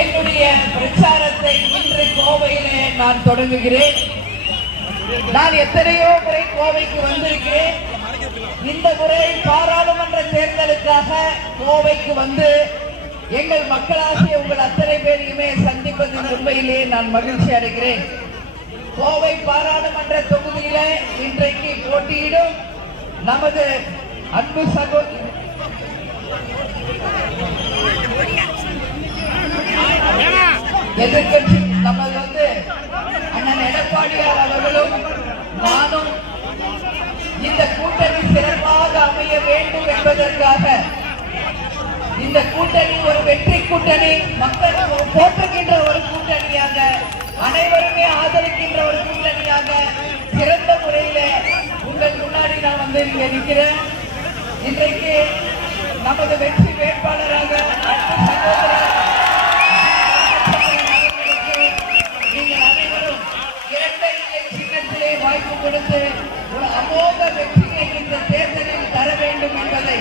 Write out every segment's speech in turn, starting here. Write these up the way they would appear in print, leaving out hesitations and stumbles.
என்னுடைய பிரச்சாரத்தை இன்று கோவையிலே நான் தொடங்குகிறேன். நான் எத்தனையோ முறை கோவைக்கு வந்திருக்கிறேன். இந்த முறை பாராளுமன்ற தேர்தலுக்காக கோவைக்கு வந்து எங்கள் மக்களாகிய உங்கள் அத்தனை பேரையுமே சந்திப்பதின் உண்மையிலே நான் மகிழ்ச்சி அடைகிறேன். கோவை பாராளுமன்ற தொகுதியில இன்றைக்கு போட்டியிடும் நமது அன்பு சகோதரி எதிர்கட்சி நமது அண்ணன் எடப்பாடியார் அவர்களும் நானும் இந்த கூட்டணி சிறப்பாக அமைய வேண்டும் என்பதற்காக இந்த கூட்டணி ஒரு வெற்றி கூட்டணி, மக்கள் போற்றுகின்ற ஒரு கூட்டணியாக, அனைவருமே ஆதரிக்கின்ற ஒரு கூட்டணியாக சிறந்த முறையில உங்கள் முன்னாடி நான் இங்க நிற்கிறேன். இன்றைக்கு நமது வெற்றி வேட்பாளராக நீங்கள் அனைவரும் இரட்டை இலை சின்னத்திலே வாய்ப்பு கொடுத்து ஒரு அமோக வெற்றியை இந்த தேர்தலில் தர வேண்டும் என்பதை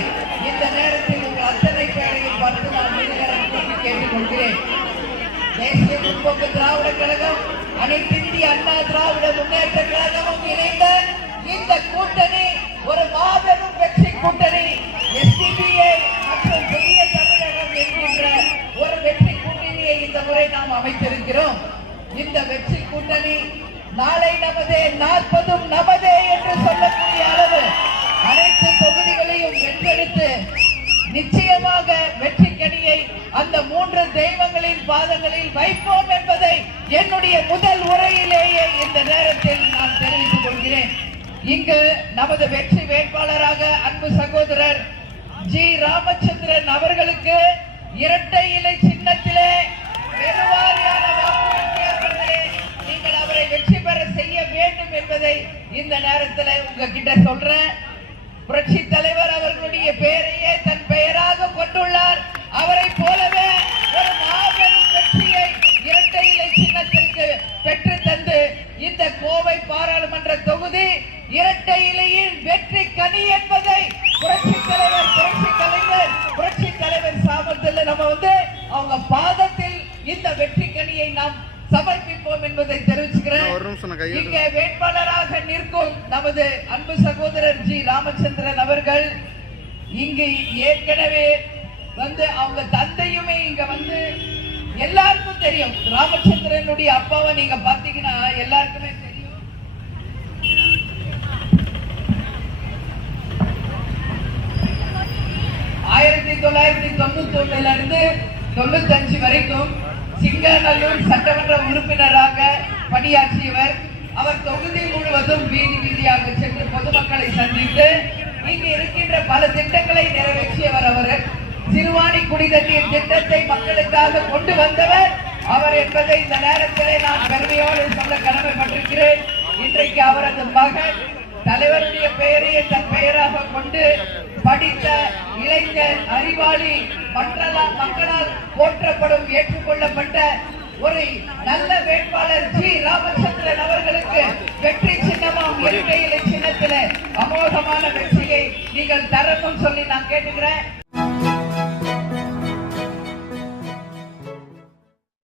இந்த நேரத்தில் உங்கள் அத்தனை பேரையும் பார்த்து நான் மிகவும் கேட்டுக்கொள்கிறேன். தேசிய முற்போக்கு திராவிட கழகம், அனைத்து இந்திய அண்ணா திராவிட முன்னேற்ற கழகமும் இணைந்த இந்த கூட்டணி ஒரு மாபெரும் வெற்றி கூட்டணி. எஸ்டிபிஐ மற்றும் புதிய தமிழகம் என்கின்ற ஒரு வெற்றி கூட்டணியை இந்த முறை நாம் அமைத்திருக்கிறோம். இந்த வெற்றி கூட்டணி நாளை நமதே, 40 நமதே என்று சொல்லக்கூடிய அளவு அனைத்து தொகுதிகளையும் வென்றெடுத்து நிச்சயமாக வெற்றி கனியை அந்த 3 தெய்வங்களின் பாதங்களில் வைப்போம் என்பதை என்னுடைய முதல் உரையிலேயே இந்த நேரத்தில் நான் தெரிவித்துக் கொள்கிறேன். இங்கு நமது வெற்றி வேட்பாளராக அன்பு சகோதரர் ஜி ராமச்சந்திரன் அவர்களுக்கு இரட்டை இலை சின்னத்திலே பெருவாரியான வாக்குறுதியாளர்களே நீங்கள் அவரை வெற்றி பெற செய்ய வேண்டும் என்பதை இந்த நேரத்தில் உங்ககிட்ட சொல்றேன். புரட்சி தலைவர் அவர்களுடைய பெயரையே தன் பெயராக கொண்டுள்ளார். அவரை போலவே ஒரு மாபெரும் வெற்றியை இரட்டை இலை சின்னத்திற்கு பெற்று தந்து இந்த கோவை பாராளுமன்ற தொகுதி இரட்டை இலையின் வெற்றி கனி என்பதை புரட்சி கலைஞர் புரட்சி தலைவர் சாமத்தில் நம்ம அவங்க பாதத்தில் இந்த வெற்றி கனியை நாம் சமர்ப்பிப்போம் என்பதை தெரிவிச்சுக்கிறேன். இங்கே வேட்பாளராக நிற்கும் நமது அன்பு சகோதரர் ஜி ராமச்சந்திரன் அவர்கள் இங்கு ஏற்கனவே அவங்க தந்தையுமே இங்க எல்லாருக்கும் தெரியும். ராமச்சந்திரனுடைய அப்பாவை நீங்க பாத்தீங்கன்னா எல்லாருக்குமே தெரியும். 1991 இருந்து 95 வரைக்கும் சிங்கநல்லூர் சட்டமன்ற உறுப்பினராக பணியாற்றியவர். அவர் தொகுதி முழுவதும் வீதி வீதியாக சென்று பொதுமக்களை சந்தித்து இங்கு இருக்கின்ற பல திட்டங்களை நிறைவேற்றியவர். அவர் சிறுவாணி குடிநீர் திட்டத்தை மக்களுக்காக கொண்டு வந்தவர் அவர் என்பதை இந்த நேரத்திலே நான் பெருமையோடு சொல்ல கடமைப்பட்டிருக்கிறேன். இன்றைக்கு அவரது மகன் தலைவருடைய பெயரையே தன் பெயராக கொண்டு படித்த இளைஞர், அறிவாளி, மக்களால் போற்றப்படும் ஏற்றுக்கொள்ளப்பட்ட ஒரு நல்ல வேட்பாளர் ஜி ராமச்சந்திரன் அவர்களுக்கு வெற்றி சின்னமும் இரட்டை இலை சின்னத்திலே அமோகமான வெற்றியை நீங்கள் தரணும் சொல்லி நான் கேட்டுக்கிறேன்.